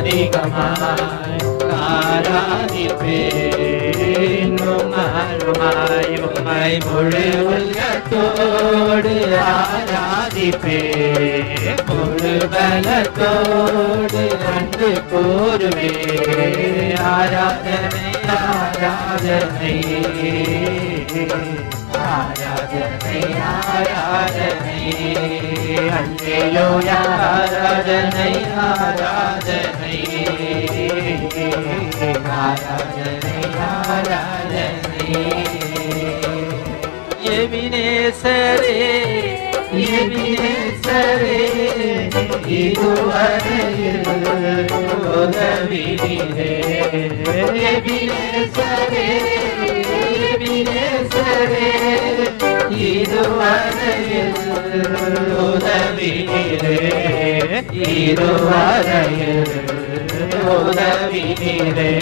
அதிகமாய் ஆராதிப்பேன். உம்மை முழு உள்ளத்தோடு ஆராதிப்பேன். முழு பலத்தோடு அன்பு கூறுவேன். ஆராதனை ஆராதனை ஆராதனை ஆராதனை அல்லேலூயா ஆராதனை ஆராதனை ஆராதனை ஆராதனை. எபினேசரே எபினேசரே இதுவரையில் உதவினீரே. எபினேசரே எபினேசரே இதுவரையில் உதவினீரே. இதுவரையில் உதவினீரே.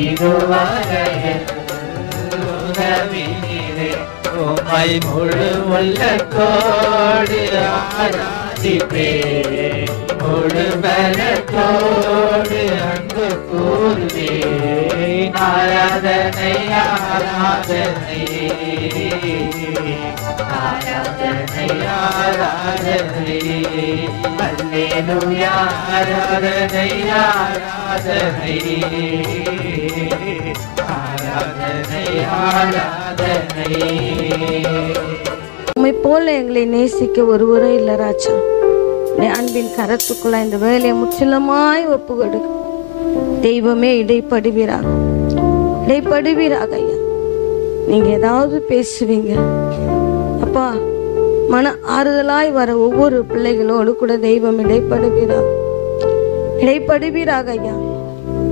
இதுவரையில் உதவினீரே. உம்மை முழு உள்ளத்தோடு ஆராதிப்பேன். முழு பலத்தோடு அன்பு கூறுவேன். ஆராதனை ஆராதனை ஆராதனை ஆராதனை அல்லேலூயா ஆராதனை ஆராதனை ஆராதனை ஆராதனை. உம்மை போல எங்களை நேசிக்க ஒருவரும் இல்லை ராஜா. அன்பின் கரத்துக்குள்ள இந்த வேலையை முற்றிலுமாய் ஒப்பு கொடுக்க தெய்வமே இடைப்படுவீராக, இடைப்படுவீராக ஐயா. நீங்க ஏதாவது பேசுவீங்க அப்பா, மன ஆறுதலாய் வர ஒவ்வொரு பிள்ளைகளோடு கூட தெய்வம் இடைப்படுவீராக, இடைப்படுவீராக ஐயா.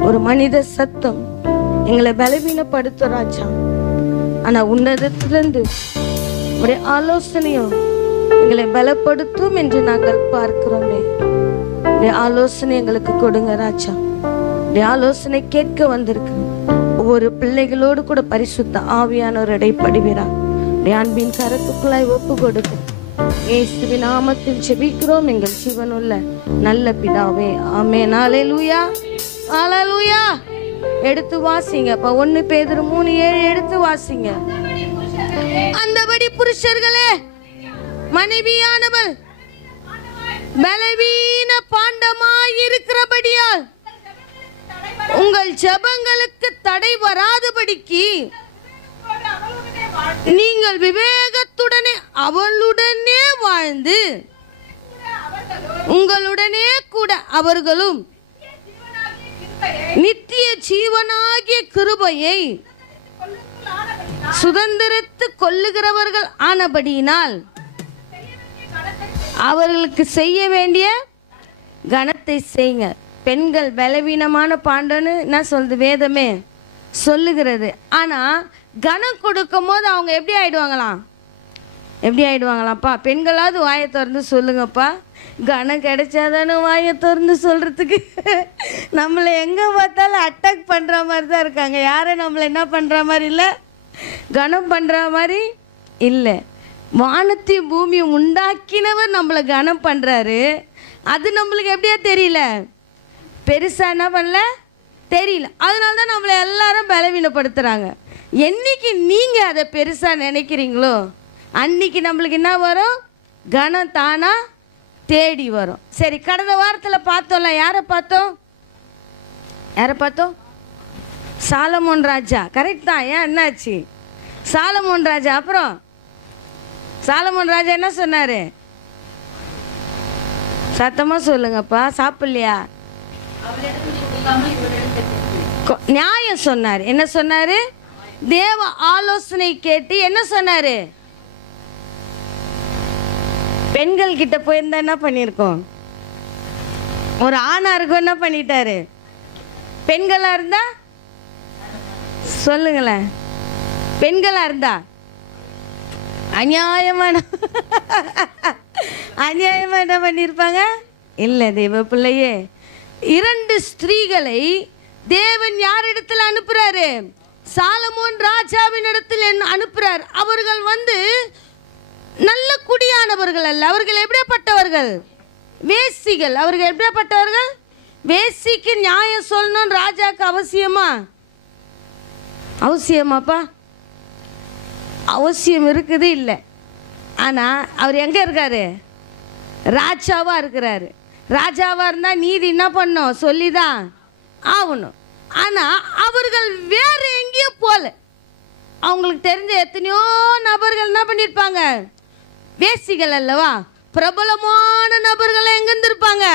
ஒரு மனித சத்தம் எங்களை பலவீனப்படுத்தும் ராஜா. ஆனா உன்னதத்திலிருந்து ஒரு ஆலோசனையும் எங்களை பலப்படுத்தும் என்று நாங்கள் பார்க்கிறோமே. ஆலோசனை எங்களுக்கு கொடுங்க ராஜா. ஆலோசனை கேட்க வந்திருக்கு ஒவ்வொரு பிள்ளைகளோடு கூட பரிசுத்த ஆவியானவர் இடைப்படுகிறார். அன்பின் கரத்துக்குள்ளாய் ஒப்பு கொடுக்க இயேசுவின் நாமத்தில் ஜெபிக்கிறோம் எங்கள் ஜீவனுள்ள நல்ல பிதாவே, ஆமென். அல்லேலூயா அல்லேலூயா. எடுத்து வாசிங்க. 1 பேதுரு 3:7 எடுத்து வாசிங்க. அந்தபடி புருஷர்களே, மனைவியானவள் பலவீன பாண்டமாய் இருக்கிறபடியால் உங்கள் ஜெபங்களுக்கு தடை வராதபடிக்கு நீங்கள் விவேகத்துடனே அவளுடனே வாழ்ந்து உங்களுடனே கூட அவர்களும் நித்திய ஜீவனாகிய கிருபையை சுதந்திரத்து கொள்ளுகிறவர்கள் ஆனபடியினால் அவர்களுக்கு செய்ய வேண்டிய கனத்தை செய்யுங்க. பெண்கள் பலவீனமான பாண்டன்னு என்ன சொல்லுது வேதமே சொல்லுகிறது. ஆனா கனம் கொடுக்கும் போது அவங்க எப்படி ஆயிடுவாங்களாம்? எப்படி ஆயிடுவாங்களாம்ப்பா? பெண்களாவது வாயை திறந்து சொல்லுங்கப்பா. கனம் கிடைச்சாதானே வாயை திறந்து சொல்றதுக்கு. நம்மளை எங்க பார்த்தாலும் அட்டாக் பண்ற மாதிரி தான் இருக்காங்க. யாரும் நம்மளை என்ன பண்ற மாதிரி இல்லை, கனம் பண்ற மாதிரி இல்லை. வானத்தையும் பூமியும் உண்டாக்கினவர் நம்மளை கனம் பண்றாரு. அது நம்மளுக்கு எப்படியா தெரியல, பெருசா என்ன பண்ணல தெரியல. அதனால தான் நம்மளை எல்லாரும் பலவீனப்படுத்துறாங்க. என்னைக்கு நீங்க அதை பெருசா நினைக்கிறீங்களோ அன்னைக்கு நம்மளுக்கு என்ன வரும்? கனம் தானா தேடி வரும். சரி, கடந்த வாரத்தில் பார்த்தோம்ல, யாரை பார்த்தோம்? யாரை பார்த்தோம்? சாலமோன் ராஜா. கரெக்ட் தான். ஏன் என்னாச்சு? சாலமோன் ராஜா. அப்புறம் சாலமோன் ராஜா என்ன சொன்னாரு? சத்தமா சொல்லுங்கப்பா. சாப்பிடலையா? நியாயம் சொன்னார். என்ன சொன்னாரு? தேவ ஆலோசனை கேட்டு என்ன சொன்னாரு? பெண்கள் கிட்ட போயிருந்தா என்ன பண்ணியிருக்கோம்? ஒரு ஆணா இருக்கும் என்ன பண்ணிட்டாரு? பெண்களா இருந்தா சொல்லுங்களேன். பெண்களா இருந்தா அநியாயமான அநியாயமா என்ன பண்ணியிருப்பாங்க? இல்லை தேவ பிள்ளையே. 2 ஸ்திரீகளை தேவன் யார் இடத்துல அனுப்புறாரு? சாலமோன் ராஜாவின் இடத்தில் அனுப்புறார். அவர்கள் வந்து நல்ல குடியானவர்கள் அல்ல. அவர்கள் எப்படிப்பட்டவர்கள்? வேசிகள். அவர்கள் எப்படிப்பட்டவர்கள்? வேசிக்கு நியாயம் சொல்லணும்னு ராஜாக்கு அவசியமா? அவசியமாப்பா? அவசியம் இருக்குது இல்லை. ஆனால் அவர் எங்கே இருக்காரு? ராஜாவாக இருக்கிறாரு. ராஜாவாக இருந்தால் நீதி என்ன பண்ணணும்? சொல்லி தான் ஆகணும். ஆனால் அவர்கள் வேறு எங்கேயும் போகல. அவங்களுக்கு தெரிஞ்ச எத்தனையோ நபர்கள் என்ன பண்ணியிருப்பாங்க? வேசிகள் அல்லவா? பிரபலமான நபர்கள் எங்கேருந்து இருப்பாங்க?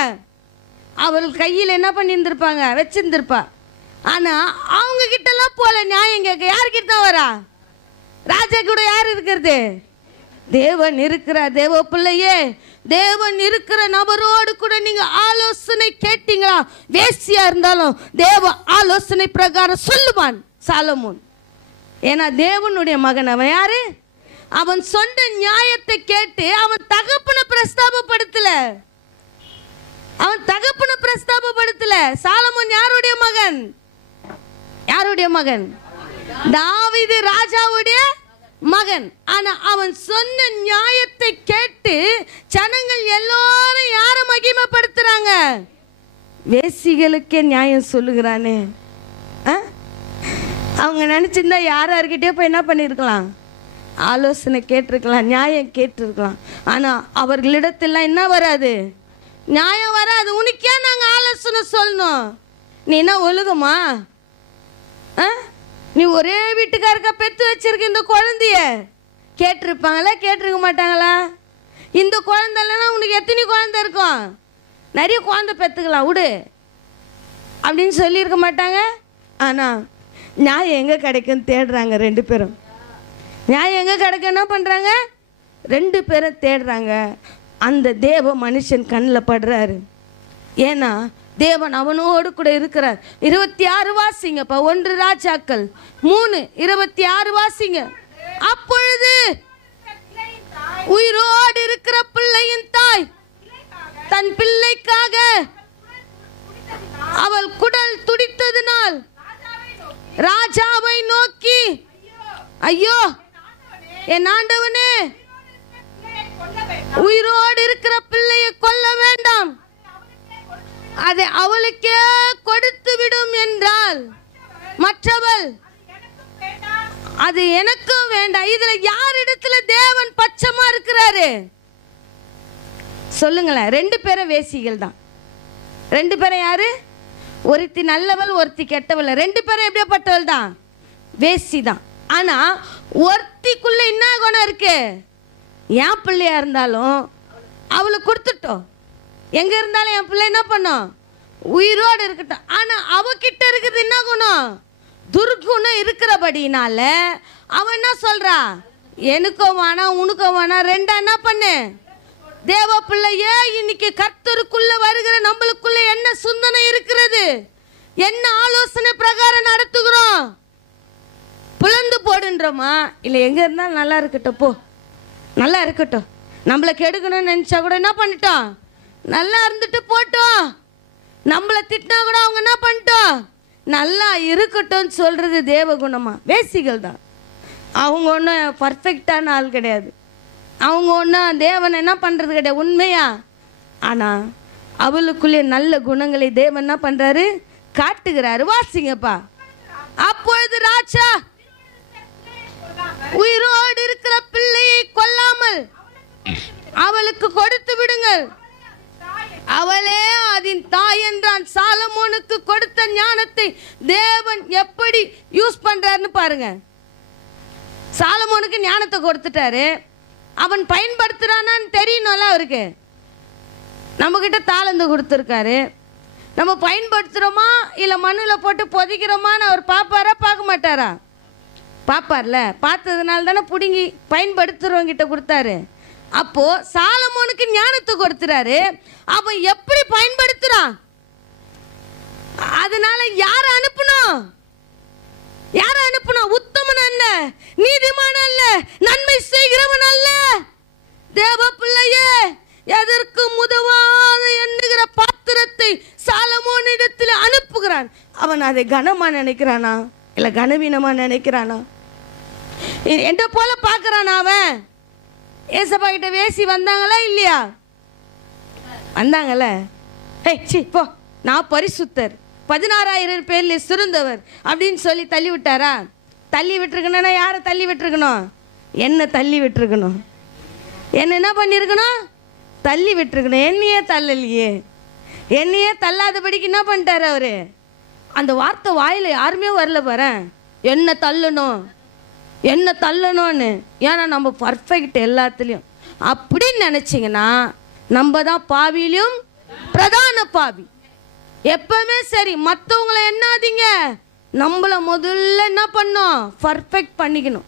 அவர்கள் கையில் என்ன பண்ணியிருந்திருப்பாங்க? வச்சிருந்துருப்பா. ஆனால் அவங்க கிட்டலாம் போல நியாயம் கேட்க. யார்கிட்ட தான் வரா? ராஜா கூட யார் இருக்கிறது? தேவன் இருக்கிறார். தேவ பிள்ளையே, தேவன் இருக்கிற நபரோடு கூட நீங்க ஆலோசனை கேட்டீங்களா? வேசியா இருந்தாலும் தேவ ஆலோசனை பிரகாரம் சொல்லுவான் சாலமோன். ஏன்னா தேவனுடைய மகன் அவன். யாரு? அவன் சொன்ன நியாயத்தை கேட்டு அவன் தகப்பனை பிரஸ்தாபப்படுத்தல. அவன் தகப்பனை பிரஸ்தாபப்படுத்தல. சாலமோன் யாருடைய மகன்? யாருடைய மகன்? தாவீது ராஜாவுடைய மகன். ஆனா அவன் சொன்ன நியாயத்தை கேட்டு ஜனங்கள் எல்லாரும் யாரை மகிமைப்படுத்துறாங்க? வேசிகளுக்கே நியாயம் சொல்லுகிறானே. அவங்க நினைச்சிருந்தா யார்கிட்டயே போய் என்ன பண்ணிருக்கலாம்? ஆலோசனை கேட்டிருக்கலாம், நியாயம் கேட்டிருக்கலாம். ஆனா அவர்களிடத்துல என்ன வராது? நியாயம் வராது. உனக்கே நாங்க ஆலோசனை சொல்லணும்? நீ என்ன ஒழுகுமா? நீ ஒரே வீட்டுக்காரக்கா பெற்று வச்சிருக்க இந்த குழந்தைய கேட்டிருப்பாங்களா? கேட்டிருக்க மாட்டாங்களா? இந்த குழந்தை இல்லைன்னா உனக்கு எத்தனை குழந்தை இருக்கும்? நிறைய குழந்தை பெற்றுக்கலாம் விடு அப்படின்னு சொல்லியிருக்க மாட்டாங்க. ஆனால் நியாயம் எங்கே கிடைக்குன்னு தேடுறாங்க ரெண்டு பேரும். நியாயம் எங்கே கிடைக்கும் என்ன பண்ணுறாங்க? ரெண்டு பேரும் தேடுறாங்க. அந்த தேவ மனுஷன் கண்ணில் படுறாரு. ஏன்னா தேவன் அவனோடு கூட இருக்கிறார். 26 வாசிங்கப்பா. 1 ராஜாக்கள் 3:26 வாசிங்க. அப்பொழுது உயிரோடு இருக்கிற பிள்ளையின் தாய் தன் பிள்ளைக்காக அவள் குடல் துடித்ததினால் ராஜாவை நோக்கி, ஐயோ என் ஆண்டவனே, உயிரோடு இருக்கிற பிள்ளையை கொல்ல வேண்டாம், அதை அவளுக்கே கொடுத்து விடும் என்றால் மற்றவள் அது எனக்கும் வேண்டாம். இதுல யாரிடத்துல தேவன் பட்சமா இருக்கிறாரு சொல்லுங்களேன்? ரெண்டு பேரும் வேசிகள் தான். ரெண்டு பேரும் யாரு? ஒருத்தி நல்லவள், ஒருத்தி கெட்டவள். ரெண்டு பேரும் எப்படியாப்பட்டவள் தான்? வேசி தான். ஆனா ஒருத்திக்குள்ள என்ன குணம் இருக்கு? என் பிள்ளையா இருந்தாலும் அவளுக்கு கொடுத்துட்டோம், எங்க இருந்தாலும் என் பிள்ளை என்ன பண்ணும்? உயிரோடு இருக்கட்டும். ஆனா அவகிட்ட இருக்குது என்ன குணம்? துர்குணம் இருக்கிறபடினால அவன் என்ன சொல்றா? எனக்கும் வேணாம் உனக்கும் வேணாம், ரெண்டா என்ன பண்ணு? தேவ பிள்ளையே, இன்னைக்கு கர்த்தருக்குள்ள வருகிற நம்மளுக்குள்ள என்ன சிந்தனை இருக்கிறது? என்ன ஆலோசனை பிரகாரம் நடத்துகிறோம்? புலந்து போடுன்றோமா? இல்லை எங்க இருந்தாலும் நல்லா இருக்கட்டும், போ நல்லா இருக்கட்டும், நம்மளை கெடுக்கணும்னு நினைச்சா கூட என்ன பண்ணிட்டோம்? நல்லா இருந்துட்டு போட்டோம். நம்மளை திட்டினா கூட அவங்க என்ன பண்ணிட்டோம்? நல்லா இருக்கட்டும் சொல்றது தேவ குணமா? வேசிகள் தான். அவங்க ஒன்றும் பர்ஃபெக்டான ஆள் கிடையாது. அவங்க ஒன்றும் தேவனை என்ன பண்ணுறது கிடையாது உண்மையா. ஆனால் அவளுக்குள்ளே நல்ல குணங்களை தேவன் என்ன பண்ணுறாரு? காட்டுகிறாரு. வாசிங்கப்பா. அப்பொழுது ராஜா, உயிரோடு இருக்கிற பிள்ளையை கொல்லாமல் அவளுக்கு கொடுத்து விடுங்கள், அவளே அதன் தாய் என்றான். சாலமோனுக்கு கொடுத்த ஞானத்தை தேவன் எப்படி யூஸ் பண்றாருன்னு பாருங்க. சாலமோனுக்கு ஞானத்தை கொடுத்துட்டாரு, அவன் பயன்படுத்துறானான்னு தெரியணும்ல அவருக்கு. நம்ம கிட்ட தாளந்து கொடுத்துருக்காரு, நம்ம பயன்படுத்துகிறோமா இல்லை மண்ணில் போட்டு பொதிக்கிறோமான்னு அவர் பார்ப்பாரா பார்க்க மாட்டாரா? பார்ப்பார்ல. பார்த்ததுனால தானே பிடுங்கி பயன்படுத்துகிறவங்கிட்ட கொடுத்தாரு. அப்போ சாலமோனுக்கு ஞானத்தை கொடுத்துறாரு, அவன் எப்படி பயன்படுத்துறான்? அதனால யார அனுப்பணும்? யார அனுப்பணும்? உத்தமன் அல்ல, நீதிமான் அல்ல, நன்மை செய்கிறவன் அல்ல, தேவ பிள்ளையே, எதற்கு உதவாத எண்ணுகிற பாத்திரத்தை சாலமோனிடத்தில் அனுப்புகிறான். அவன் அதை கனமா நினைக்கிறானா இல்ல கனவீனமா நினைக்கிறானா? என்ற போல பார்க்கறானா? அவன் ஏசப்பா கிட்ட வேசி வந்தாங்களா இல்லையா? வந்தாங்கல்ல. ஏய் சி போ நான் பரிசுத்தர், 16,000 பேர்ல சிறந்தவர் அப்படின்னு சொல்லி தள்ளி விட்டாரா? தள்ளி விட்டுருக்கணும்னா யாரை தள்ளி விட்டுருக்கணும்? என்ன தள்ளி விட்டுருக்கணும். என்ன பண்ணியிருக்கணும்? தள்ளி விட்டுருக்கணும். என்னையே தள்ளலையே. என்னையே தள்ளாதபடிக்கு என்ன பண்ணிட்டாரு அவரு? அந்த வார்த்தை வாயில் யாருமே வரல பாரு, என்ன தள்ளணும் என்ன தள்ளணும்னு. ஏன்னா நம்ம பர்ஃபெக்ட் எல்லாத்துலேயும். அப்படின்னு நினச்சிங்கன்னா நம்ம தான் பாவியிலும் பிரதான பாவி. எப்பவுமே சரி, மற்றவங்களை என்னாதீங்க, நம்மளை முதல்ல என்ன பண்ணோம்? பர்ஃபெக்ட் பண்ணிக்கணும்.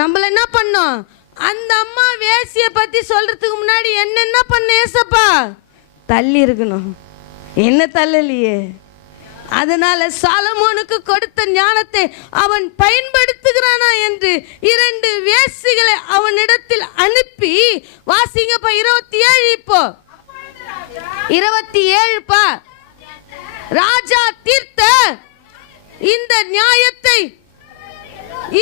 நம்மள என்ன பண்ணோம்? அந்த அம்மா வேசியை பற்றி சொல்கிறதுக்கு முன்னாடி என்ன பண்ண ஏசப்பா? தள்ளி இருக்கணும். என்ன தள்ளலையே. அதனால சாலமோனுக்கு கொடுத்த ஞானத்தை அவன் பயன்படுத்துகிறானா என்று 2 வேசிகளை அவனிடத்தில் அனுப்பி, வாசிங்கப்பா 27. இப்போ 27பா. ராஜா தீர்த்த இந்த நியாயத்தை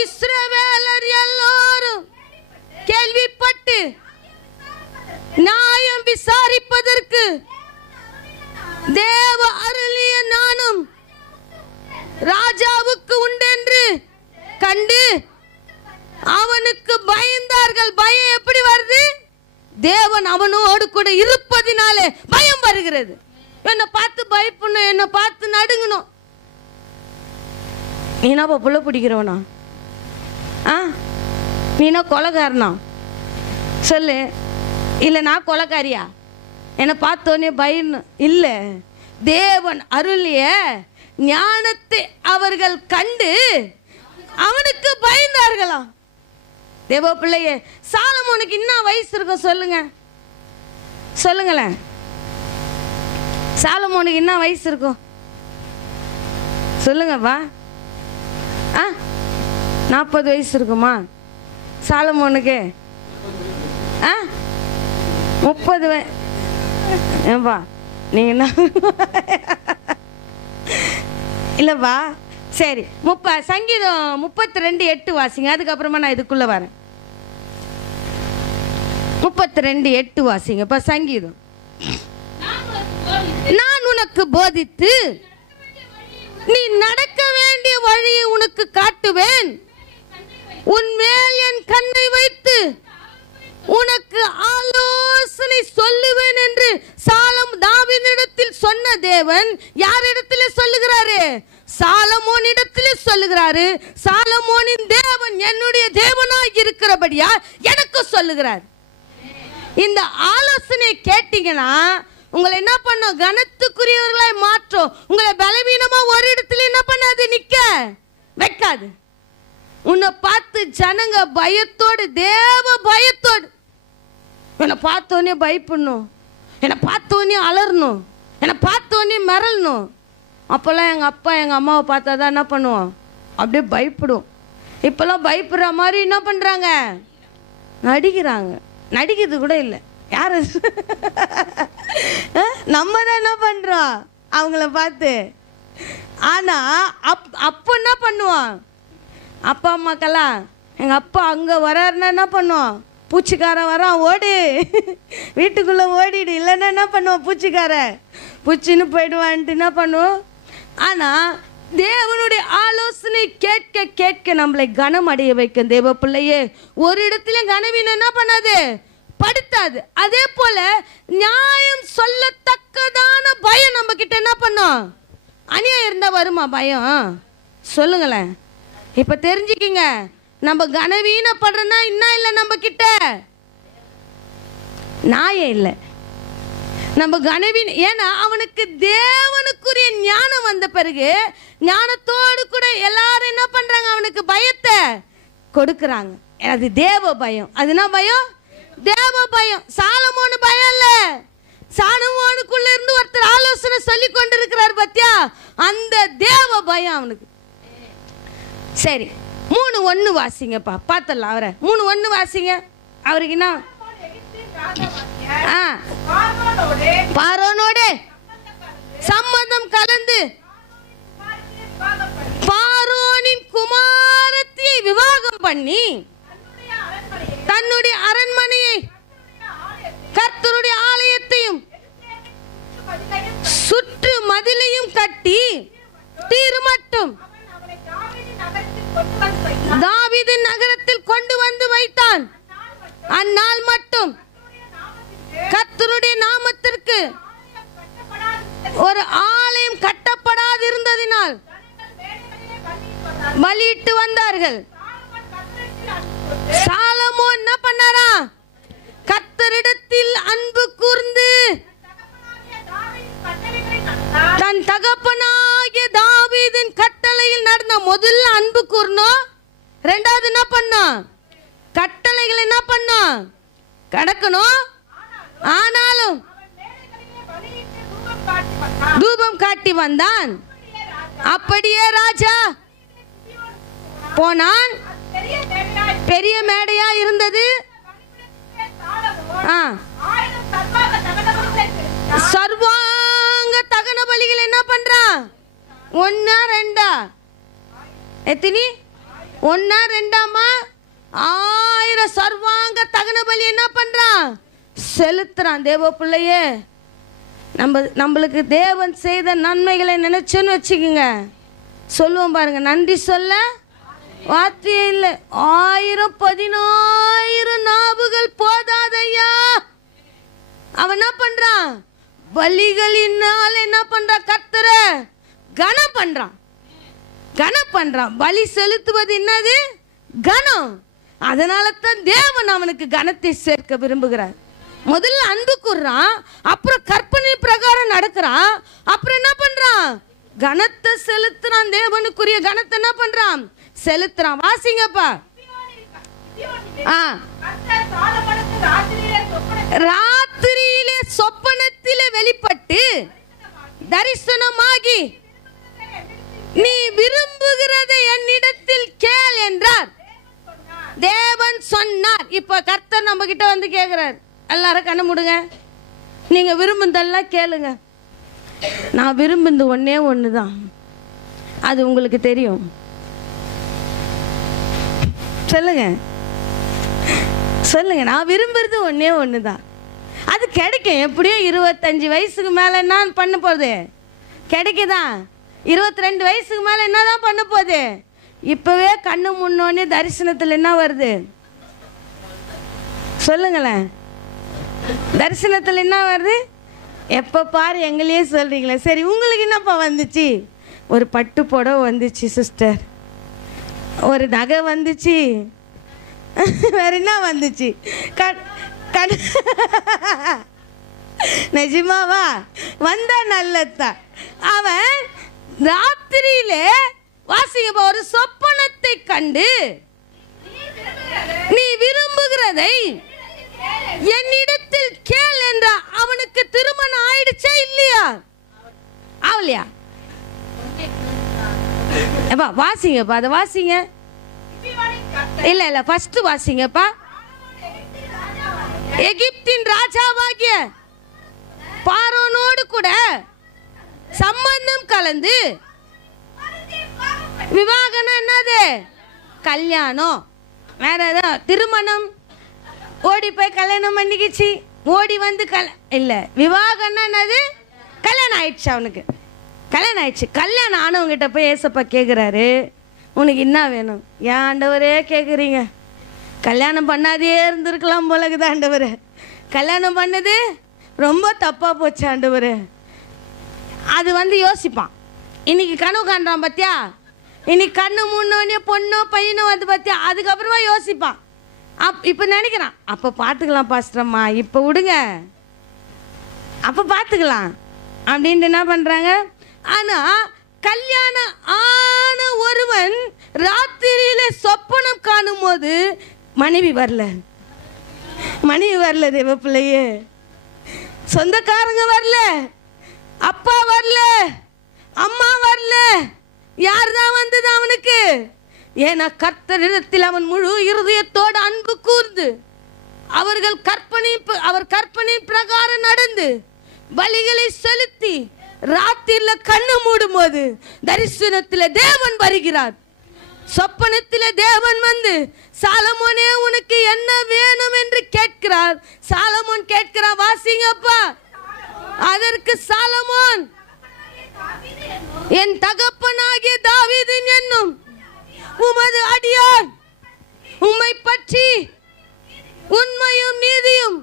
இஸ்ரவேலர் எல்லோரும் கேள்விப்பட்டு நியாயம் விசாரிப்பதற்கு தேவ அருளிய நானும் ராஜாவுக்கு உண்டென்று கண்டு அவனுக்கு பயந்தார்கள். பயம் எப்படி வருது? தேவன் அவனோடு கூட இருப்பதினாலே பயம் வருகிறது. என்னை பார்த்து பயப்படணும், என்னை பார்த்து நடுங்கணும். நீனா புள்ள பிடிக்கிறவனா? நீனா கொலைகாரனா? சொல்லு. இல்லை நான் கொலைக்காரியா? என்னை பார்த்தோன்னே பயன்னு இல்லை. தேவன் அருளிய ஞானத்தை அவர்கள் கண்டு அவனுக்கு பயந்தார்களாம். தேவ பிள்ளையே, சாலமோனுக்கு இன்னும் வயசு இருக்கும் சொல்லுங்க, சொல்லுங்களேன். சாலமோனுக்கு என்ன வயசு இருக்கும் சொல்லுங்கப்பா? 40 வயசு இருக்குமா சாலமோனுக்கு? 30 ஏன்பா நீங்க என்ன இல்லைப்பா? சரி, சங்கீதம் 32:8 வாசிங்க. அதுக்கப்புறமா நான் இதுக்குள்ள வரேன். 32:8 வாசிங்க. இப்போ சங்கீதம். நான் உனக்கு போதித்து நீ நடக்க வேண்டிய வழியை உனக்கு காட்டுவேன், உன் மேல் என் கண்ணை வைத்து உனக்கு ஆலோசனை சொல்லுவேன் என்று தாவீதினிடத்தில் சொன்ன தேவன் யாரிடத்திலே சொல்லுகிறாரு? சாலமோனிடத்திலே சொல்லுகிறாரு. சாலமோனின் தேவன் என்னுடைய தேவனாய் இருக்கிறபடியா எனக்கு சொல்லுகிறார். இந்த ஆலோசனை கேட்டீங்கன்னா உங்களை என்ன பண்ணும்? கனத்துக்குரியவர்களாய் மாற்றும். உங்களை பலவீனமா ஒரு இடத்துல என்ன பண்ணாது? நிக்க வைக்காது. உன்னை பார்த்து ஜனங்க பயத்தோடு, தேவ பயத்தோடு, என்னை பார்த்தோன்னே பயப்படணும், என்னை பார்த்தோன்னே அலறணும், என்னை பார்த்தோன்னே மிரளணும். அப்போல்லாம் எங்கள் அப்பா எங்கள் அம்மாவை பார்த்தா தான் என்ன பண்ணுவோம்? அப்படியே பயப்படும். இப்போல்லாம் பயப்படுற மாதிரி என்ன பண்ணுறாங்க? நடிக்கிறாங்க. நடிக்கிறது கூட இல்லை. யார்? நம்ம தான் என்ன பண்ணுறோம் அவங்கள பார்த்து. ஆனால் அப்போ என்ன பண்ணுவோம்? அப்பா அம்மாக்கெல்லாம் எங்கள் அப்பா அங்கே வராருன்னா என்ன பண்ணுவோம்? பூச்சிக்காரன் வரான் ஓடு, வீட்டுக்குள்ளே ஓடிடு, இல்லைன்னா என்ன பண்ணுவோம்? பூச்சிக்காரன் பூச்சின்னு போயிடுவான்ட்டு என்ன பண்ணுவோம்? ஆனால் தேவனுடைய ஆலோசனை கேட்க கேட்க நம்மளை கனம் அடைய வைக்கும். தேவ பிள்ளையே, ஒரு இடத்துல கனவீனம் என்ன பண்ணாது? படுத்தாது. அதே போல நியாயம் சொல்லத்தக்கதான பயம் நம்ம கிட்ட என்ன பண்ணோம்? அநியாயம் இருந்தால் வருமா பயம்? சொல்லுங்களேன். இப்போ தெரிஞ்சுக்கிங்க, நம்ம கனவீனப்படுறோன்னா இன்னும் இல்லை, நம்ம கிட்ட நியாயம் இல்லை. நம்ம கனவீன, ஏன்னா அவனுக்கு தேவனுக்குரிய ஞானம் வந்த பிறகு ஞானத்தோடு கூட எல்லாரும் என்ன பண்றாங்க? அவனுக்கு பயத்தை கொடுக்குறாங்க. அது தேவ பயம். அது என்ன பயம்? தேவ பயம். சாலமோனு பயம் இல்ல. சாலமோனுக்குள்ள இருந்து ஒருத்தர் ஆலோசனை சொல்லி கொண்டிருக்கிறார் பத்தியா? அந்த தேவ பயம் அவனுக்கு. சரி, 3:1 வாசிங்கப்பா, பார்த்தலாம் அவரை. 3:1 வாசிங்க. அவருக்கு என்ன? பார்வோனோட சம்பந்தம் கலந்து பார்வோனின் குமாரத்தியை விவாகம் பண்ணி தன்னுடைய அரண்மனையை கர்த்தருடைய ஆலயத்தையும் சுற்றி சுற்று மதிலையும் கட்டி தீரு மட்டும் தாவீது நகரத்தில் கொண்டு வந்து வைத்தான். அந்நாள் மட்டும் கர்த்தருடைய நாமத்திற்கு ஒரு ஆலயம் கட்டப்படாது இருந்ததினால் பலியிட்டு வந்தார்கள். சாலமோன் என்ன பண்ணாரா? கர்த்தரிடத்தில் அன்பு கூர்ந்து தன் தகப்பனாகிய தாவீதின் கட்டளையில் நடந்த. முதல்ல அன்பு கூர்ந்தோம், ரெண்டாவது என்ன பண்ணா? கட்டளைகள் என்ன பண்ணா? கடக்கணும். ஆனாலும் தூபம் காட்டி வந்தான். அப்படியே ராஜா போனான். பெரிய மேடையா இருந்தது. சர்வாங்க தகன பலிகள் என்ன பண்றான்? ஒன்னா ரெண்டா? எத்தனை? ஒன்னா ரெண்டாமா? 1000 சர்வாங்க தகன பலி என்ன பண்றான்? செலுத்துறான். தேவ பிள்ளையே, நம்மளுக்கு தேவன் செய்த நன்மைகளை நினைச்சோன்னு வச்சுக்கோங்க, சொல்லுவோம் பாருங்க, நன்றி சொல்ல வார்த்தையே இல்லை. 1000-10,000 நாவுகள் போதாதையா. அவன் என்ன பண்றான்? பலிகளினால் என்ன பண்றான்? கர்த்தரை கனம் பண்றான், கனம் பண்றான். பலி செலுத்துவது என்னது? கனம். அதனால தான் தேவன் அவனுக்கு கனத்தை சேர்க்க விரும்புகிறார். முதல்ல அன்பு கூர்றான், அப்புறம் கற்பனை பிரகாரம் நடக்கிறான், அப்புறம் என்ன பண்றான்? கனத்தை செலுத்துறான். தேவனுக்குரிய கனத்தை என்ன பண்றான்? செலுத்துறான். வாசிங்கப்பா. ராத்திரியிலே சொப்பனத்திலே வெளிப்பட்டு தரிசனமாகி நீ விரும்புகிறதை என்னிடத்தில் கேள் என்றார். தேவன் சொன்னார். இப்ப கர்த்தர் நம்ம கிட்ட வந்து கேட்கிறார். எல்லாரும் கண்ணு மூடுங்க. நீங்க விரும்புதெல்லாம் கேளுங்க. நான் விரும்புது ஒன்னே ஒண்ணுதான், அது உங்களுக்கு தெரியும். சொல்லுங்க, சொல்லுங்க. நான் விரும்புறது ஒன்னே ஒண்ணுதான், அது கிடைக்கும். எப்படியும் 25 வயசுக்கு மேல என்ன பண்ண போகுது? கிடைக்குதா? 22 வயசுக்கு மேல என்னதான் பண்ண போகுது? இப்பவே கண்ணு முன்னோனே தரிசனத்தில் என்ன வருது? சொல்லுங்களேன். தரிசனத்தில் என்ன வருது? எப்போ பாரு எங்களையே சொல்றீங்களே. சரி, உங்களுக்கு என்னப்பா வந்துச்சு? ஒரு பட்டு புடவை வந்துச்சு சிஸ்டர், ஒரு நகை வந்துச்சு, வேற என்ன வந்துச்சு? நிஜமாவா? வந்தா நல்லதான். அவன் ராத்திரியிலே வாசிங்க, ஒரு சொப்பனத்தை கண்டு நீ விரும்புகிறதை என்னிடத்தில் கேள் என்ற. அவனுக்கு திருமணம் ஆயிடுச்சா இல்லையா? ஆவலையா? வாசிங்கப்பா, அதை வாசிங்க. இல்ல இல்ல, ஃபர்ஸ்ட் வாசிங்கப்பா. எகிப்தின் ராஜாவாகிய பார்வோனோடு கூட சம்பந்தம் கலந்து, விவாகம்னா என்னது? கல்யாணம். வேற ஏதோ திருமணம், ஓடி போய் கல்யாணம் பண்ணிக்கிச்சு, ஓடி வந்து இல்ல. விவாகம்னா என்னது? கல்யாணம் ஆயிடுச்சு. அவனுக்கு கல்யாணம் ஆயிடுச்சு. கல்யாணம் ஆனவங்கிட்ட போய் ஏசப்பா கேட்குறாரு, உனக்கு என்ன வேணும்? ஏன் ஆண்டவரே கேட்குறீங்க? கல்யாணம் பண்ணாதே இருந்திருக்கலாம் போலக்குது ஆண்டவர். கல்யாணம் பண்ணது ரொம்ப தப்பாக போச்சு ஆண்டவர். அது வந்து யோசிப்பான். இன்னைக்கு கனவு காண்றான் பார்த்தியா? இன்னைக்கு கண்ணு முன்னோடனே பொண்ணோ பையனோ வந்து பார்த்தியா? அதுக்கப்புறமா யோசிப்பான். இப்போ நினைக்கிறான், அப்போ பார்த்துக்கலாம் பாஸ்டரம்மா, இப்போ விடுங்க, அப்போ பார்த்துக்கலாம் அப்படின்ட்டு என்ன பண்ணுறாங்க. ஆனால் கல்யாணம் ஆன ஒருவன் ராத்திரியில சொப்பனம் காணும் போது மனைவி வரல, மனைவி வரல, தேவ பிள்ளையே, சொந்தக்காரங்க வரல, அப்பா வரல, அம்மா வரல, யார் தான் வந்தது அவனுக்கு? ஏன்னா கர்த்தரிடத்தில் அவன் முழு இருதயத்தோடு அன்பு கூர்ந்து அவர் கற்பனை பிரகாரம் நடந்து பலிகளை செலுத்தி ராத்திரில கண்ணு மூடும் போது தரிசனத்தில் தேவன் வருகிறார். சொப்பனத்தில் தேவன் வந்து, சாலமோனே உனக்கு என்ன வேணும் என்று கேட்கிறார். சாலமோன் கேட்கிறார். வாசிங்கப்பா. அதற்கு சாலமோன் என் தகப்பனாகிய தாவீதின் என்னும் உமது அடியான் உம்மை பற்றி உண்மையும் நீதியும்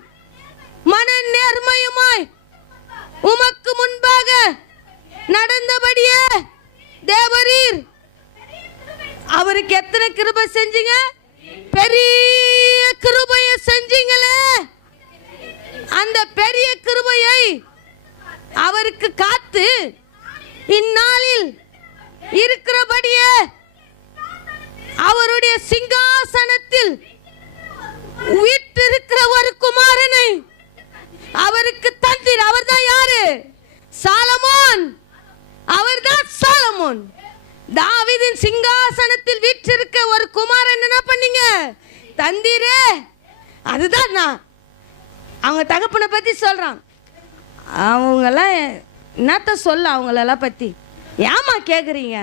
மன நேர்மையுமாய் உமக்கு முன்பாக நடந்தபடியே தேவரீர் அவருக்கு எத்தனை கிருபை செஞ்சீங்க? பெரிய கிருபையை செஞ்சீங்களே. அந்த பெரிய கிருபையை அவருக்கு காத்து இந்நாளில் இருக்கிறபடியே அவருடைய சிங்காசனத்தில் வீற்றிருக்கிற ஒரு குமாரனை அவருக்கு தந்தீர். அவர்தான் யாரு? சாலமோன். அவர்தான் சாலமோன். தாவீதின் சிங்காசனத்தில் வீற்றிருக்க ஒரு குமாரன் என்ன பண்ணீங்க? தந்தீரே. அதுதான் நான் அவங்க தகப்பனை பத்தி சொல்றான். அவங்கெல்லாம் என்னத்த சொல்ல? அவங்களெல்லாம் பத்தி ஏமா கேட்குறீங்க?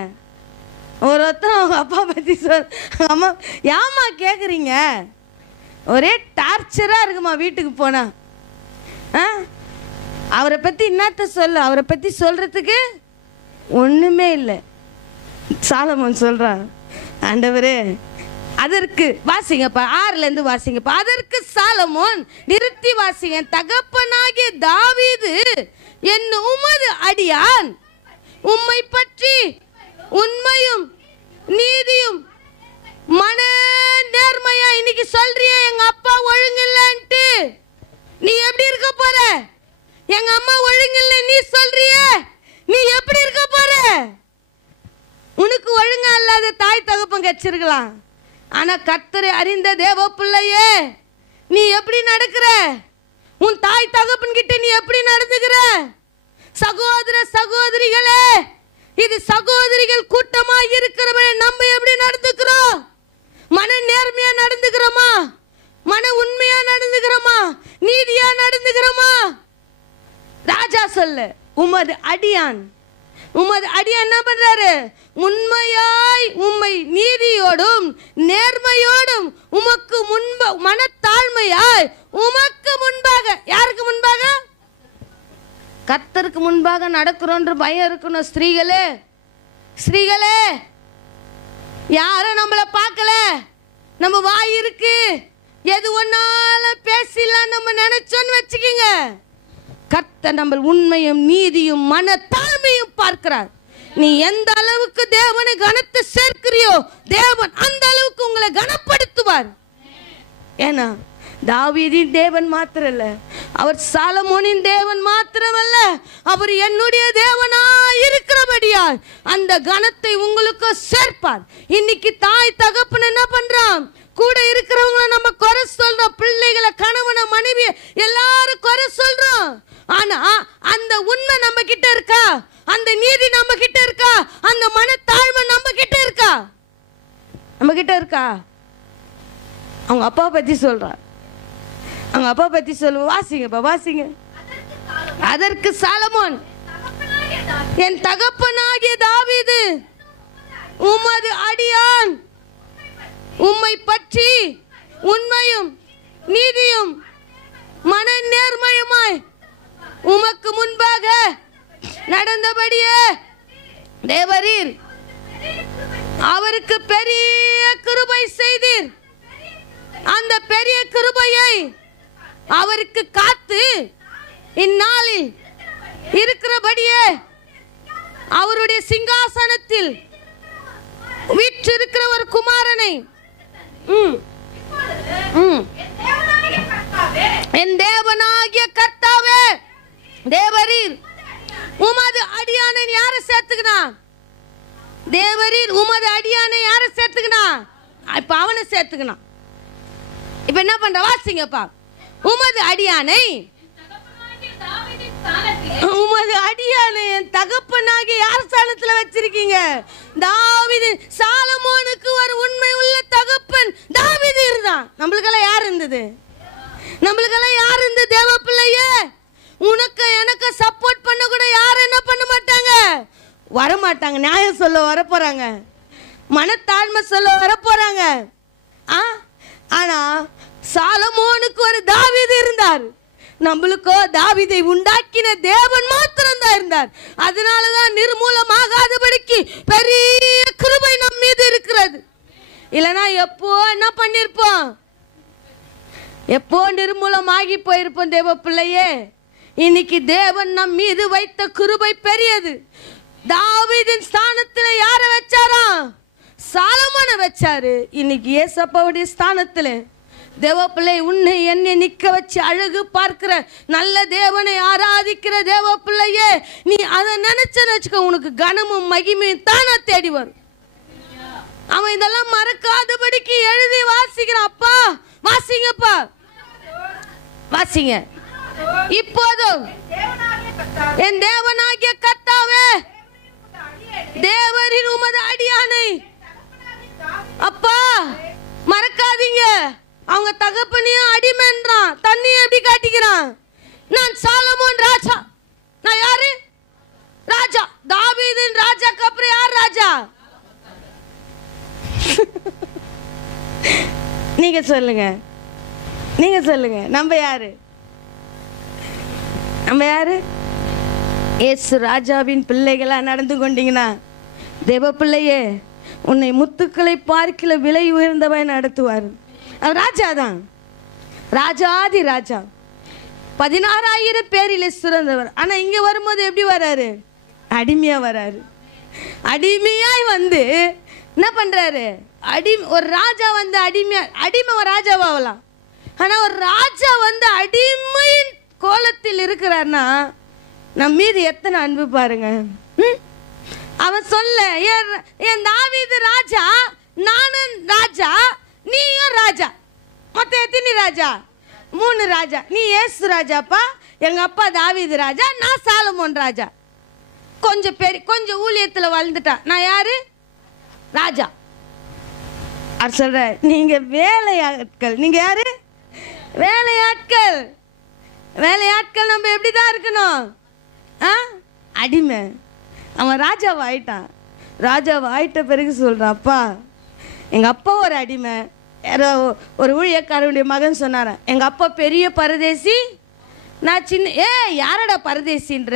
ஒருத்தர் அவங்க அப்பா பற்றி அம்மா ஏமா கேட்குறீங்க? ஒரே டார்ச்சராக இருக்குமா வீட்டுக்கு போனால். அவரை பற்றி என்னத்த சொல்ல? அவரை பற்றி சொல்கிறதுக்கு ஒன்றுமே இல்லை. சாலமோன் சொல்கிறான், ஆண்டவரே அதற்கு வாசிங்கப்பா, 6லேருந்து வாசிங்கப்பா. அதற்கு சாலமோன் நிறுத்தி வாசிங்க. தகப்பனாகிய தாவீது என் உமது அடியான் உம்மை பற்றி உண்மையும் நீதியும் மன நேர்மையா இன்னைக்கு சொல்றிய எங்க அப்பா ஒழுங்கில்லைன்ட்டு. நீ எப்படி இருக்க போற? எங்க அம்மா ஒழுங்கில்லை நீ சொல்றிய, நீ எப்படி இருக்க போற? உனக்கு ஒழுங்கா இல்லாத தாய் தகப்பன் கச்சிருக்கலாம். ஆனா கர்த்தரை அறிந்த தேவ பிள்ளையே, நீ எப்படி நடக்கிற? உன் தாய் தகப்பன் கிட்ட நீ எப்படி நடந்துக்கிற? சகோதர சகோதரிகளே, இது சகோதரிகள் கூட்டமா இருக்கிறவங்க நம்ம எப்படி நடந்துக்கிறோம்? மன நேர்மையா நடந்துக்கிறோமா? மன உண்மையா நடந்துக்கிறோமா? நீதியா நடந்துக்கிறோமா? ராஜா சொல்லு, உமது அடியான் என்ன பண்றாரு? உண்மையாய் உம்மை நீதியோடும் நேர்மையோடும் உமக்கு முன்பு மனத்தாழ்மையாய் உமக்கு முன்பாக. யாருக்கு முன்பாக? கர்த்தருக்கு முன்பாக நடக்கிறோன்ற பயம் இருக்கணும். ஸ்திரீகளே யாரும் நம்மளை பார்க்கல, நம்ம வாய் இருக்கு, எது ஒன்னாலும் பேசலாம் நம்ம நினைச்சோன்னு வச்சுக்கோங்க. கர்த்தர் நம்ம உண்மையும் நீதியும் மனத்தாழ்மையும் பார்க்கிறார். நீ எந்த அளவுக்கு தேவனை கனத்தை சேர்க்கிறியோ தேவன் அந்த அளவுக்கு உங்களை கனப்படுத்துவார். ஏன்னா தாவீதின் தேவன் மாத்திரல்ல, அவர் சாலமோனின் தேவன் மாத்திரமல்ல, அவர் என்னுடைய தேவனா இருக்கிறபடியால் அந்த கனத்தை உங்களுக்கு சேர்ப்பார். இன்னைக்கு தாய் தகப்பன் என்ன பண்றான்? கூட இருக்கிறவங்களை நம்ம குறை சொல்றோம், பிள்ளைகளை, கணவனை, மனைவி எல்லாரும் குறை சொல்றோம். ஆனா அந்த உண்மை நம்ம கிட்ட இருக்கா? அந்த நீதி நம்ம கிட்ட இருக்கா? அந்த மனத்தாழ்மை நம்ம கிட்ட இருக்கா? நம்ம கிட்ட இருக்கா? அவங்க அப்பா பத்தி சொல்றார். அவங்க அப்பா பத்தி சொல்லுவோம். வாசிங்க. அதற்கு சாலமோன், என் தகப்பனாகிய தாவீது உமது அடியான் உம்மை பற்றி உண்மையும் நீதியும் மன நேர்மையுமாய் உமக்கு முன்பாக நடந்தபடியே தேவரீர் அவருக்கு பெரிய கிருபை செய்தீர். அந்த பெரிய கிருபையை அவருக்கு காத்து இந்நாளில் இருக்கிறபடியே அவருடைய சிங்காசனத்தில் வீற்றிருக்கிற ஒரு குமாரனை என் தேவனாகிய கர்த்தாவே தேவரீர் உமது அடியானை யாரை சேர்த்துக்கினா? தேவரீர் உமது அடியானை யாரை சேர்த்துக்கினா? இப்ப அவனை சேர்த்துக்கினா. இப்ப என்ன பண்ற? வாசிங்கப்பா. உமது அடியானை என் தகப்பனாகிய யார் ஸ்தானத்துல வச்சிருக்கீங்க? தாவீது. சாலமோனுக்கு ஒரு உண்மை உள்ள தகப்பன் தாவீது இருந்தான். நம்மளுக்கெல்லாம் யார் இருந்தது? தேவ பிள்ளையே, உனக்கு எனக்கு சப்போர்ட் பண்ண கூட யாரும் என்ன பண்ண மாட்டாங்க, வரமாட்டாங்க. நியாயம் சொல்ல வர போறாங்க, மனத்தாழ்மை சொல்ல வர போறாங்க. ஆனா சாலமோனுக்கு ஒரு தாவீது இருந்தார். நம்மளுக்கோ தாவீதை உண்டாக்கின தேவன் மாத்திரம் தான் இருந்தார். அதனாலதான் நிர்மூலமாகாதபடிக்கு பெரிய கிருபை நம் மீது இருக்கிறது. இல்லைன்னா எப்போ என்ன பண்ணிருப்போம், எப்போ நிர்மூலமாகி போயிருப்போம் தேவ பிள்ளையே. இன்னைக்கு தேவன் நம் மீது வைத்த கிருபை பெரியது. தாவீதின் ஸ்தானத்துல யார வச்சாரா? சாலமோனை வச்சாரு. இன்னைக்கு ஏசப்பாவுடைய ஸ்தானத்துல தேவ பிள்ளை உன்னை என்னை நிக்க வச்சு அழகு பார்க்கிற நல்ல தேவனை ஆராதிக்கிற தேவ பிள்ளையே, நீ அதை நினைச்சன்னு வச்சுக்க, உனக்கு கனமும் மகிமையும் தானா தேடி வரும். அவன் இதெல்லாம் மறக்காதபடிக்கு எழுதி வாசிக்கிறான். அப்பா வாசிங்கப்பா, வாசிங்க. இப்போதும் என் தேவனாகிய கர்த்தாவே, தேவரின் உமது அடியானை. அப்பா மறக்காதீங்க, அவங்க தகப்பனையும் அடிமைன்றான். தண்ணியை எப்படி காட்டிக்கிறான்? நான் சாலமோன் ராஜா. நான் யாரு? ராஜா. தாவீதின் ராஜாக்கு அப்புறம் யார் ராஜா? நீங்க சொல்லுங்க, நீங்க சொல்லுங்க. நம்ம யாரு? நம்ம யாரு? ஏசு ராஜாவின் பிள்ளைகளா நடந்து கொண்டீங்கன்னா, தேவ பிள்ளையே, உன்னை முத்துக்களை பார்க்கல விலை உயர்ந்தவன் நடத்துவார். அவர் ராஜா தான், ராஜாதி ராஜா. 16,000 பேரிலே சிறந்தவர். ஆனா இங்க வரும்போது எப்படி வராரு? அடிமையா வராரு. அடிமையாய் வந்து என்ன பண்றாரு? ஒரு ராஜா வந்து அடிமை ஒரு ராஜாவாகலாம். ஆனா ஒரு ராஜா வந்து அடிமையின் கோலத்தில் இருக்கிறார்னா நம் மீது எத்தனை அன்பு பாருங்க. அவன் சொல்ல, என் தாவீது ராஜா, நானும் ராஜா, நீயும் ராஜா. மொத்தம் எத்தனை ராஜா? 3 ராஜா. நீ ஏசு ராஜாப்பா, எங்க அப்பா தாவீது ராஜா, நான் சாலமோன் ராஜா. கொஞ்சம் ஊழியத்தில் வளர்ந்துட்டா. நான் யாரு? ராஜா. அவர் சொல்ற, நீங்க வேலையாட்கள். நீங்க யாரு? வேலையாட்கள். வேலையாட்கள் நம்ம எப்படிதான் இருக்கணும்? அடிமை. அவன் ராஜாவை ஆயிட்டான். ராஜாவை ஆயிட்ட பிறகு சொல்றான், அப்பா எங்க அப்பா ஒரு அடிமை. யாரோ ஒரு ஊழியக்காரனுடைய மகன் சொன்னார, எங்க அப்பா பெரிய பரதேசி, நான் சின்ன. யாரடா பரதேசின்ற?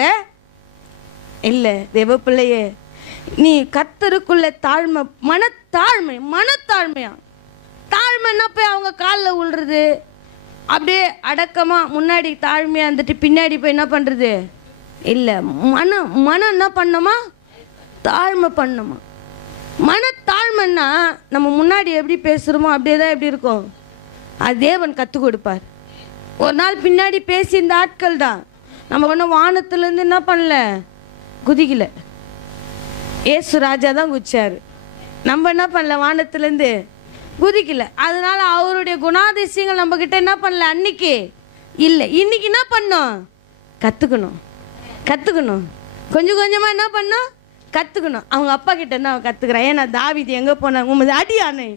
இல்லை தேவ பிள்ளையே, நீ கர்த்தருக்குள்ள தாழ்மை, மனத்தாழ்மையா. தாழ்மைன்னா போய் அவங்க காலில் விழுறது, அப்படியே அடக்கமா முன்னாடி தாழ்மையா இருந்துட்டு பின்னாடி போய் என்ன பண்றது? இல்லை, மனம் என்ன பண்ணுமா? தாழ்மை பண்ணுமா. மனத்தாழ்மைன்னா நம்ம முன்னாடி எப்படி பேசுகிறோமோ அப்படியே தான் எப்படி இருக்கும். அது தேவன் கற்றுக் கொடுப்பார். ஒரு நாள் பின்னாடி பேசி இந்த ஆட்கள் தான் நம்ம ஒன்றும் வானத்துலேருந்து என்ன பண்ணல, குதிக்கல. ஏசு ராஜா தான் குதிச்சார். நம்ம என்ன பண்ணல, வானத்துலேருந்து குதிக்கல. அதனால அவருடைய குணாதிசயங்கள் நம்ம கிட்ட என்ன பண்ணல அன்னைக்கு இல்லை. இன்னைக்கு என்ன பண்ணோம்? கற்றுக்கணும். கொஞ்சம் கொஞ்சமாக என்ன பண்ணோம்? கற்றுக்கணும். அவங்க அப்பா கிட்ட என்ன அவன் கற்றுக்குறான். ஏன்னா தாவீது எங்கே போனாங்க? உமது அடியானை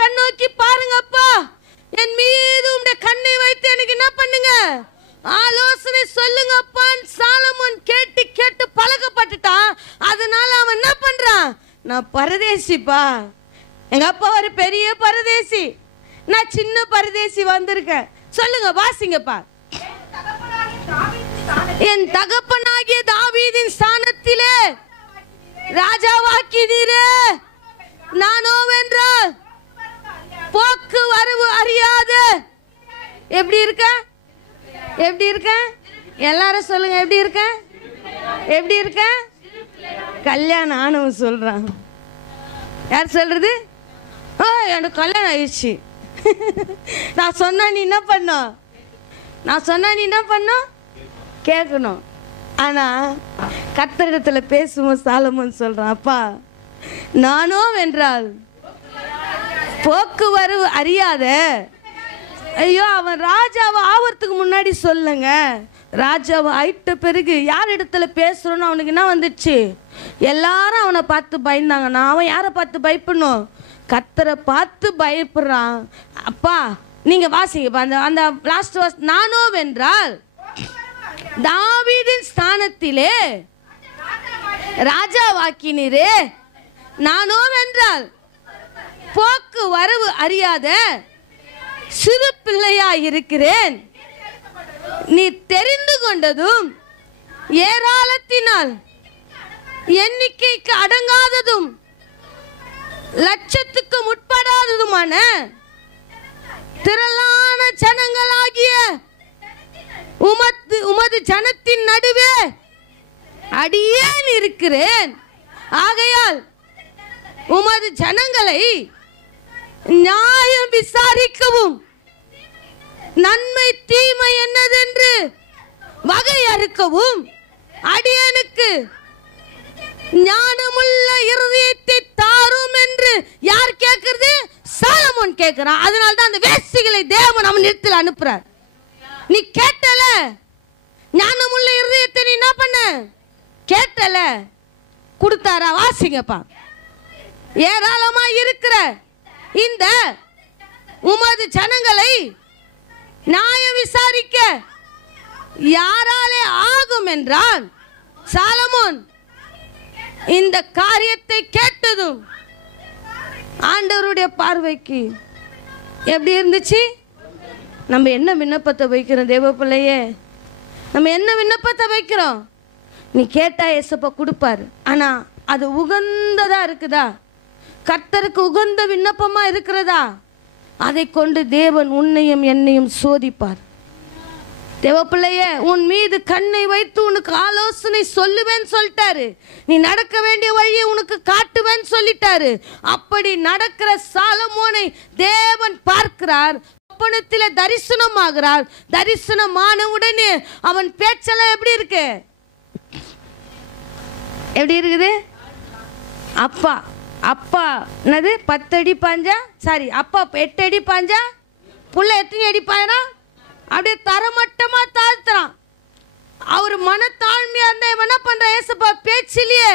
கண்ணோக்கி பாருங்கப்பா, என் மீது உடைய கண்ணை வைத்து எனக்கு என்ன பண்ணுங்க, ஆலோசனை சொல்லுங்கப்பான்னு சாலமோன் கேட்டு பழக்கப்பட்டுட்டான். அதனால அவன் என்ன பண்றான்? நான் பரதேசிப்பா, எங்க அப்பா ஒரு பெரிய பரதேசி, நான் சின்ன பரதேசி வந்திருக்கேன். சொல்லுங்க, வாசிங்கப்பா. என் தகப்பனாகிய தாவீதின் ஸ்தானத்திலே ராஜாவாக்கினீரே, நானோ வென்றால் போக்கு வரவு அறியாத. எப்படி இருக்க? எல்லாரும் சொல்லுங்க, எப்படி இருக்க? கல்யாணம் ஆனவன் சொல்றான். யார் சொல்றது? எனக்கு கல்யாணம் ஆயிடுச்சு. நான் சொன்னா நீ என்ன பண்ணும்? கேட்கணும். ஆனா கர்த்தரிடத்துல பேசும்போது சாலமோன் சொல்றான், அப்பா நானோ வென்றால் போக்குவரவு அறியாத. ஐயோ, அவன் ராஜாவை ஆவறதுக்கு முன்னாடி சொல்லுங்க. ராஜாவை ஆயிட்ட பிறகு யார் இடத்துல பேசுறோன்னு அவனுக்கு என்ன வந்துடுச்சு? எல்லாரும் அவனை பார்த்து பயந்தாங்கன்னா அவன் யாரை பார்த்து பயப்படணும்? கர்த்தரை பார்த்து பயப்படுறான். அப்பா நீங்க வாசிங்க அந்த லாஸ்ட் வாஸ். நானோ வென்றால் தாவீதின் ஸ்தானத்திலே ராஜாவாக்கினீரே, நானோ வென்றால் போக்கு வரவு அறியாத சிறு பிள்ளையாய் இருக்கிறேன். நீ தெரிந்து கொண்டதும் ஏராளத்தினால் எண்ணிக்கைக்கு அடங்காததும் லட்சத்துக்கு முற்படாததுமான திரளான ஜனங்களாகிய உமது ஜனத்தின் நடுவே அடியேன் இருக்கிறேன். ஆகையால் உமது ஜனங்களை நியாயம் விசாரிக்கவும் நன்மை தீமை என்னதென்று வகையறுக்கவும் அடியேனுக்கு ஞானமுள்ள இருதயத்தை தாரும் என்று யார் கேட்கிறது? சாலமோன் கேட்கிறான். அதனால தான் அந்த வேசிகளை தேவன் அவன் இடத்தில் அனுப்புறார். நீ கேட்டல, ஞானமுள்ள இருதயத்தை நீ என்ன பண்ண? கேட்டல, கொடுத்தாரா? வாசிங்கப்பா. ஏராளமா இருக்கிற இந்த உமது ஜனங்களை நியாயம் விசாரிக்க யாராலே ஆகும் என்றால், சாலமோன் இந்த காரியத்தை கேட்டதும் ஆண்டவருடைய பார்வைக்கு எப்படி இருந்துச்சு? நம்ம என்ன விண்ணப்பத்தை வைக்கிறோம் தேவ பிள்ளையே? நம்ம என்ன விண்ணப்பத்தை வைக்கிறோம்? நீ கேட்டா ஏசப்பா கொடுப்பாரு. ஆனா அது உகந்ததா இருக்குதா? கர்த்தருக்கு உகந்த விண்ணப்பமா இருக்கிறதா? அதை கொண்டு தேவன் உன்னையும் என்னையும் சோதிப்பார். தேவப்பிள்ளையே, உன் மீது கண்ணை வைத்து உனக்கு ஆலோசனை சொல்லுவேன்னு சொல்லிட்டாரு. நீ நடக்க வேண்டிய வழியை உனக்கு காட்டுவேன்னு சொல்லிட்டாரு. அப்படி நடக்கிற சாலமோனை தேவன் பார்க்கிறார். சொப்பனத்தில் தரிசனமாகிறார். தரிசனமான உடனே அவன் பேச்செல்லாம் எப்படி இருக்கு? எப்படி இருக்குது? அப்பா அப்பா என்னது 10 அடி பாஞ்சா, சாரி அப்பா 8 அடி பாஞ்சா, புள்ள எத்தனை அடி பாயிறான்? அப்படியே தரமட்டமா தாழ்த்துறான். அவர் மனத்தாழ்மையா இருந்தா என்ன பண்ற? ஏசப்பா பேச்சிலேயே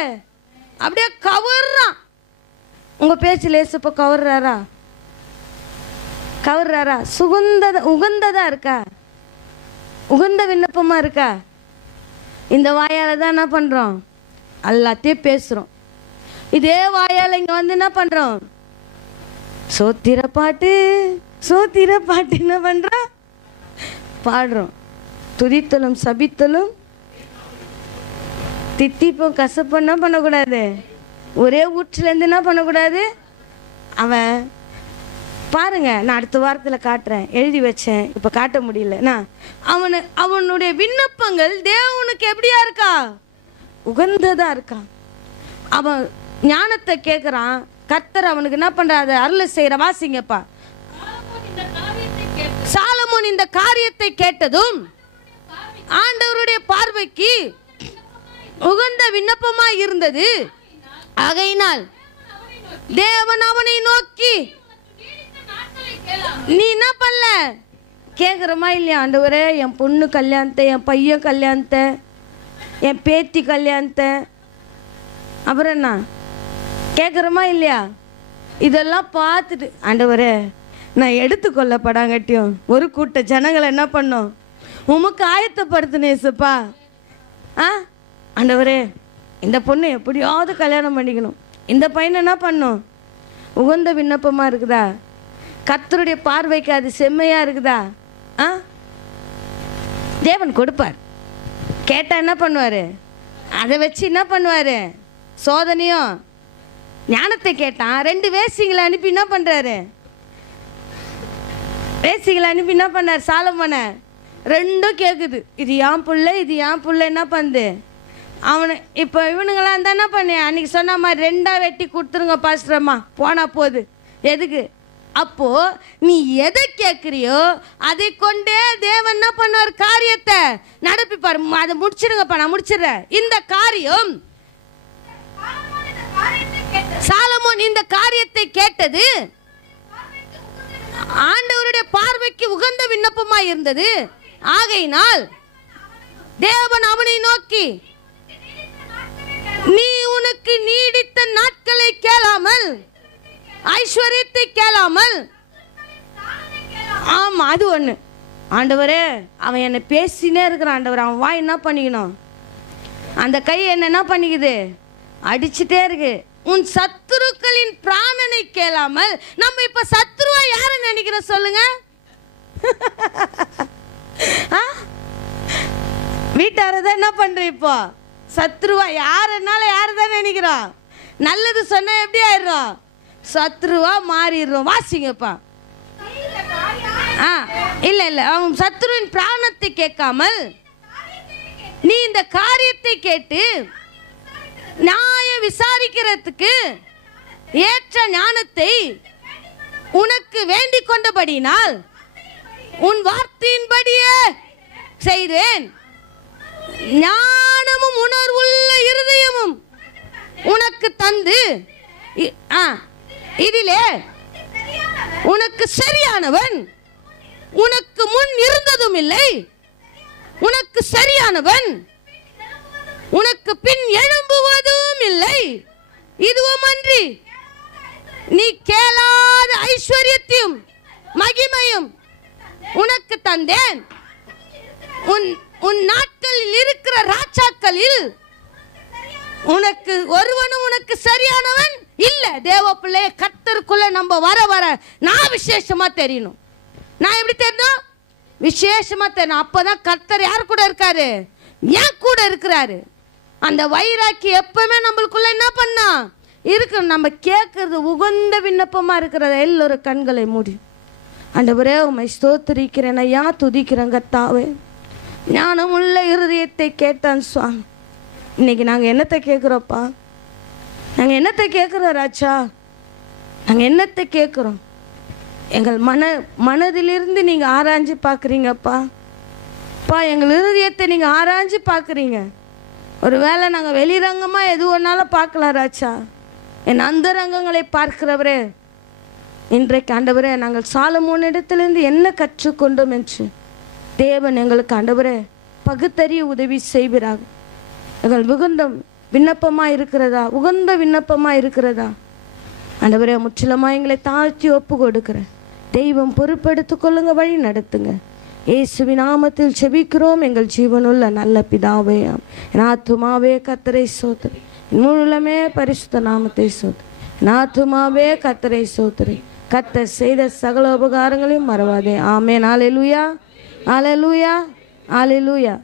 அப்படியே கவர்றான். உங்க பேச்சில் ஏசப்பா கவர்றாரா? கவர்றாரா? உகந்ததா இருக்கா? உகந்த விண்ணப்பமா இருக்கா? இந்த வாயால தான் என்ன பண்றோம்? எல்லாத்தையும் பேசுறோம். இதே வாயால இங்க வந்து என்ன பண்றோம்? சோத்திர பாட்டு என்ன பண்றோம்? பாடுறோம். துதித்தலும் சபித்தலும் தித்திப்பும் கசப்பு என்ன பண்ணக்கூடாது? ஒரே ஊற்றிலேருந்து என்ன பண்ணக்கூடாது? அவன் பாருங்க, நான் அடுத்த வாரத்தில் காட்டுறேன், எழுதி வச்சேன், இப்போ காட்ட முடியல. நான் அவனுடைய விண்ணப்பங்கள் தேவனுக்கு எப்படியா இருக்கா? உகந்ததா இருக்கான். அவன் ஞானத்தை கேட்குறான். கர்த்தர் அவனுக்கு என்ன பண்றாரு? அருளை செய்கிற. வாசிங்கப்பா. சாலமோன் இந்த காரியத்தை கேட்டதும் ஆண்டவருடைய பார்வைக்கு உகந்த விண்ணப்பமா இருந்தது. ஆகையினால் தேவன் அவனை நோக்கி, நீ என்ன பண்ணல? கேட்குறமா இல்லையா? ஆண்டவரே, என் பொண்ணு கல்யாணத்தை, என் பையன் கல்யாணத்தை, என் பேத்தி கல்யாணத்தை, அப்புறம் என்ன கேட்குறமா இல்லையா? இதெல்லாம் பார்த்துட்டு, ஆண்டவரே நான் எடுத்துக்கொள்ளப்படாங்கட்டியும் ஒரு கூட்ட ஜனங்களை என்ன பண்ணோம்? உமக்கு ஆயத்தப்படுத்தினே ஏசப்பா. ஆண்டவரே, இந்த பொண்ணு எப்படியாவது கல்யாணம் பண்ணிக்கணும், இந்த பையனை என்ன பண்ணும்? உகந்த விண்ணப்பமாக இருக்குதா? கர்த்தருடைய பார்வைக்கு அது செம்மையாக இருக்குதா? தேவன் கொடுப்பார். கேட்டால் என்ன பண்ணுவார்? அதை வச்சு என்ன பண்ணுவார்? சோதனையும் ஞானத்தை கேட்டான். 2 வேசிகளை அனுப்பி என்ன பண்ணுறாரு? வேசிகளை அனுப்பி என்ன பண்ணார்? சாலமோனை. 2ம் கேட்குது, இது ஏன் புள்ள, இது ஏன் புள்ள. என்ன பண்ணுது அவனு? இப்போ இவனுங்களாம் இருந்தால் என்ன பண்ணு? அன்றைக்கி சொன்ன மாதிரி 2ஆக வெட்டி கொடுத்துருங்க பாஸ்டரம்மா, போனால் போகுது. எதுக்கு? அப்போது நீ எதை கேட்குறியோ அதை கொண்டே தேவன் என்ன பண்ணுவார்? காரியத்தை நடப்பிப்பார். அதை முடிச்சிடுங்கப்பா, நான் முடிச்சிடுறேன். இந்த காரியம் சாலமோன் இந்த காரியத்தை கேட்டது ஆண்டவருடைய பார்வைக்கு உகந்த விண்ணப்பமாய் இருந்தது. ஆகையினால் தேவன் அவனை நோக்கி, நீ உனக்கு நீடித்த நாட்களை கேளாமல், ஐஸ்வர்யத்தை கேளாமல், ஆமா அது ஒண்ணு. ஆண்டவரே, அவன் என்ன பேசினே இருக்கிறான். ஆண்டவர், அவன் வாய் என்ன பண்ணிக்கணும்? அந்த கை என்ன பண்ணிக்குது? அடிச்சுட்டே இருக்கு. உன் சத்துருக்களின் பிராணனை கேளாமல். நம்ம இப்ப சத்துருவா யாரை நினைக்கிறோம் சொல்லுங்க? வீட்டாரதான் என்ன பண்ற இப்போ? சத்ருவா. யாருனால யாரு தான் நினைக்கிறோம்? நல்லது சொன்னா எப்படி ஆயிடுறோம்? சத்ருவா மாறிடுறோம். வாசிங்கப்பா. இல்ல இல்ல, அவன் சத்ருவின் பிராணத்தை கேட்காமல் நீ இந்த காரியத்தை கேட்டு நியாயம் விசாரிக்கிறதுக்கு ஏற்ற ஞானத்தை உனக்கு வேண்டிக் கொண்டபடினால் உன் வார்த்தையின்படியே செய்தேன். ஞானமும் உணர்வுள்ள இருதயமும் உனக்கு தந்து இதிலே உனக்கு சரியானவன் உனக்கு முன் இருந்ததும் இல்லை, உனக்கு சரியானவன் உனக்கு பின் எழும்புவதும் இல்லை. இதுவும் அன்றி நீ கேளாத ஐஸ்வர்யத்தையும் மகிமையும் உனக்கு தந்தேன். உன் நாட்களில் இருக்கிற ராஜாக்களில் உனக்கு ஒருவனும் உனக்கு சரியானவன் இல்ல. தேவ பிள்ளைய கர்த்தருக்குள்ள நம்ம வர வர நான் விசேஷமா தெரியணும். நான் எப்படி தெரியணும்? விசேஷமா தெரியணும். அப்பதான் கர்த்தர் யார் கூட இருக்காரு? என் கூட இருக்கிறாரு. அந்த வைராக்கி எப்பவுமே நம்மளுக்குள்ள என்ன பண்ணா இருக்கு. நம்ம கேட்கறது உகந்த விண்ணப்பமா இருக்கிறத எல்லோரும் கண்களை மூடி ஆண்டவரே உம்மை ஸ்தோத்திரிக்கிறேன் ஐயா, துதிக்கிறேன் கர்த்தாவே. ஞானமுள்ள இருதயத்தை கேட்டான் சுவாமி. இன்னைக்கு நாங்கள் என்னத்தை கேட்குறோப்பா? நாங்கள் என்னத்தை கேட்குறோம் ராஜா? நாங்கள் என்னத்தை கேட்குறோம்? எங்கள் மனதிலிருந்து நீங்கள் ஆராய்ஞ்சு பார்க்குறீங்கப்பா. எங்கள் இருதயத்தை நீங்கள் ஆராய்ஞ்சு பார்க்குறீங்க. ஒரு வேளை நாங்கள் வெளிரங்கமாக எது ஒன்றாலும் பார்க்கலாம் ராஜா. என் அந்தரங்கங்களை பார்க்கிறவரே, இன்றைக்கு ஆண்டவரே நாங்கள் சாலமோன் இடத்திலிருந்து என்ன கற்றுக்கொண்டோம் என்று தேவன் எங்களுக்கு ஆண்டவரே பகுத்தறிய உதவி செய்கிறார். எங்கள் உகந்த விண்ணப்பமாக இருக்கிறதா? உகந்த விண்ணப்பமாக இருக்கிறதா? ஆண்டவரே முற்றிலுமாக எங்களை தாழ்த்தி ஒப்பு கொடுக்கிறேன். தெய்வம் பொறுப்பெடுத்து கொள்ளுங்க, வழி நடத்துங்க. இயேசுவின் நாமத்தில் செபிக்கிறோம் எங்கள் ஜீவனுள்ள நல்ல பிதாவே. என் ஆத்துமாவே கர்த்தரை ஸ்தோத்திரி, முழுமே பரிசுத்த நாமத்தை ஸ்தோத்திரி. என் ஆத்துமாவே கர்த்தரை ஸ்தோத்திரி, கர்த்தர் செய்த சகல உபகாரங்களையும் மறவாதே. ஆமென். அல்லேலூயா, அல்லேலூயா, அல்லேலூயா.